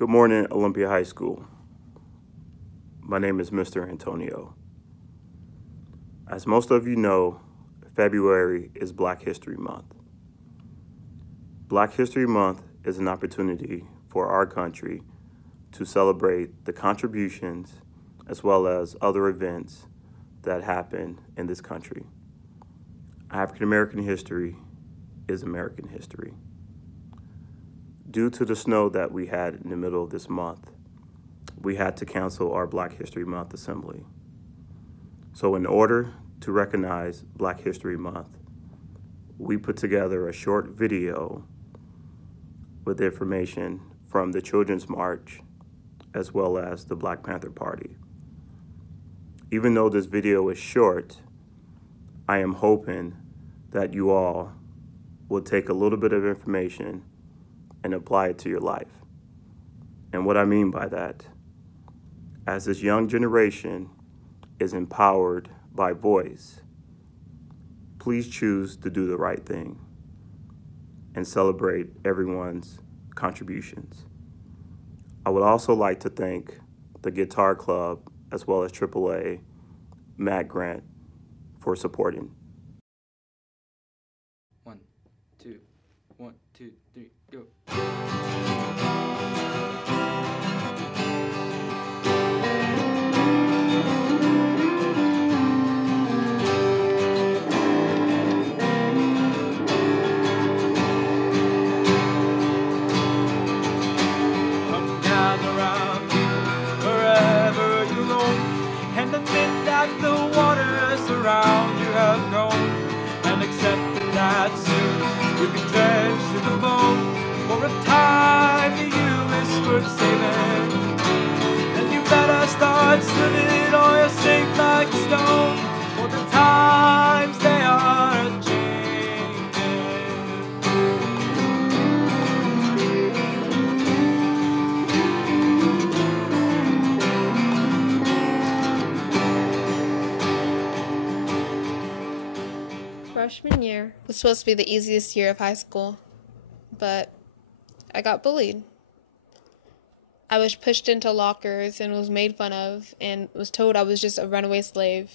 Good morning, Olympia High School. My name is Mr. Antonio. As most of you know, February is Black History Month. Black History Month is an opportunity for our country to celebrate the contributions as well as other events that happen in this country. African American history is American history. Due to the snow that we had in the middle of this month, we had to cancel our Black History Month assembly. So in order to recognize Black History Month, we put together a short video with information from the Children's March as well as the Black Panther Party. Even though this video is short, I am hoping that you all will take a little bit of information and apply it to your life. And what I mean by that, as this young generation is empowered by voice, please choose to do the right thing and celebrate everyone's contributions. I would also like to thank the Guitar Club as well as AAA, Matt Grant, for supporting. 1, 2, 1, 2, 3, go. And admit that the waters around you have grown, and accept that soon you'll be drenched to the bone. For a time to you is worth saving, and you better start swimming or you'll sink like a stone. For the times they are changing. Freshman year was supposed to be the easiest year of high school, but I got bullied. I was pushed into lockers and was made fun of and was told I was just a runaway slave.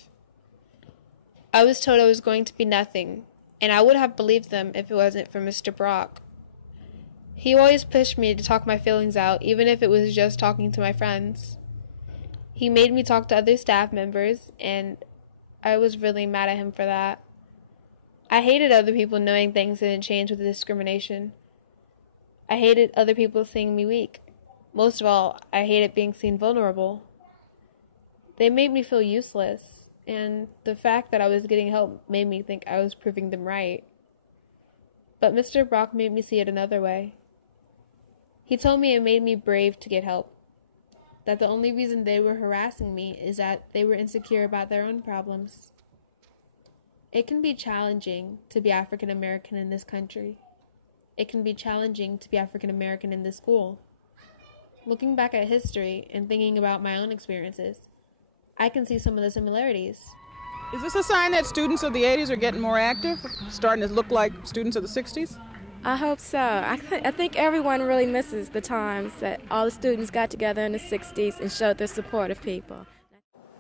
I was told I was going to be nothing, and I would have believed them if it wasn't for Mr. Brock. He always pushed me to talk my feelings out, even if it was just talking to my friends. He made me talk to other staff members, and I was really mad at him for that. I hated other people knowing things didn't change with the discrimination. I hated other people seeing me weak. Most of all, I hated being seen vulnerable. They made me feel useless, and the fact that I was getting help made me think I was proving them right. But Mr. Brock made me see it another way. He told me it made me brave to get help. That the only reason they were harassing me is that they were insecure about their own problems. It can be challenging to be African American in this country. It can be challenging to be African American in this school. Looking back at history and thinking about my own experiences, I can see some of the similarities. Is this a sign that students of the 80s are getting more active, starting to look like students of the 60s? I hope so. I think everyone really misses the times that all the students got together in the 60s and showed their support of people.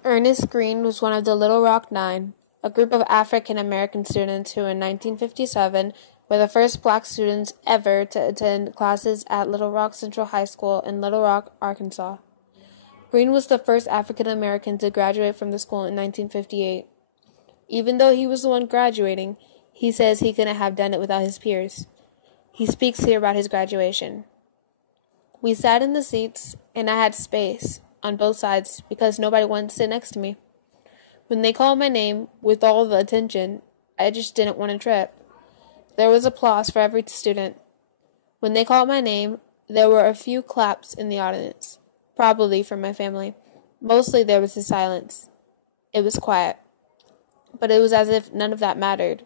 Ernest Green was one of the Little Rock Nine, a group of African American students who in 1957 were the first black students ever to attend classes at Little Rock Central High School in Little Rock, Arkansas. Green was the first African American to graduate from the school in 1958. Even though he was the one graduating, he says he couldn't have done it without his peers. He speaks here about his graduation. We sat in the seats, and I had space on both sides because nobody wanted to sit next to me. When they called my name, with all the attention, I just didn't want to trip. There was applause for every student. When they called my name, there were a few claps in the audience, probably from my family. Mostly there was a silence. It was quiet. But it was as if none of that mattered.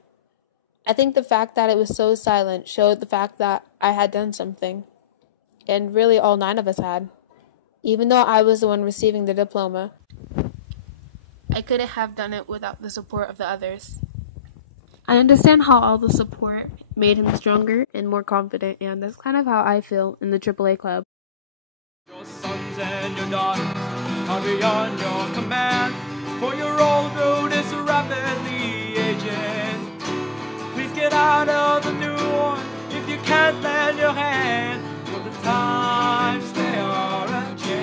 I think the fact that it was so silent showed the fact that I had done something. And really all 9 of us had. Even though I was the one receiving the diploma, I couldn't have done it without the support of the others. I understand how all the support made him stronger and more confident, and that's kind of how I feel in the AAA club. Your sons and your daughters are beyond your command, for your old road is rapidly aging. Please get out of the new one if you can't lend your hand, for the times they are a-changing.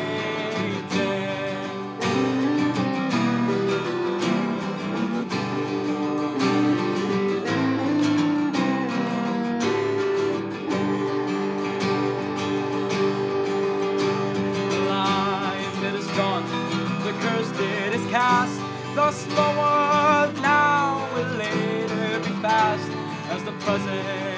The line that is gone, the curse that is cast, the slower now will later be fast, as the present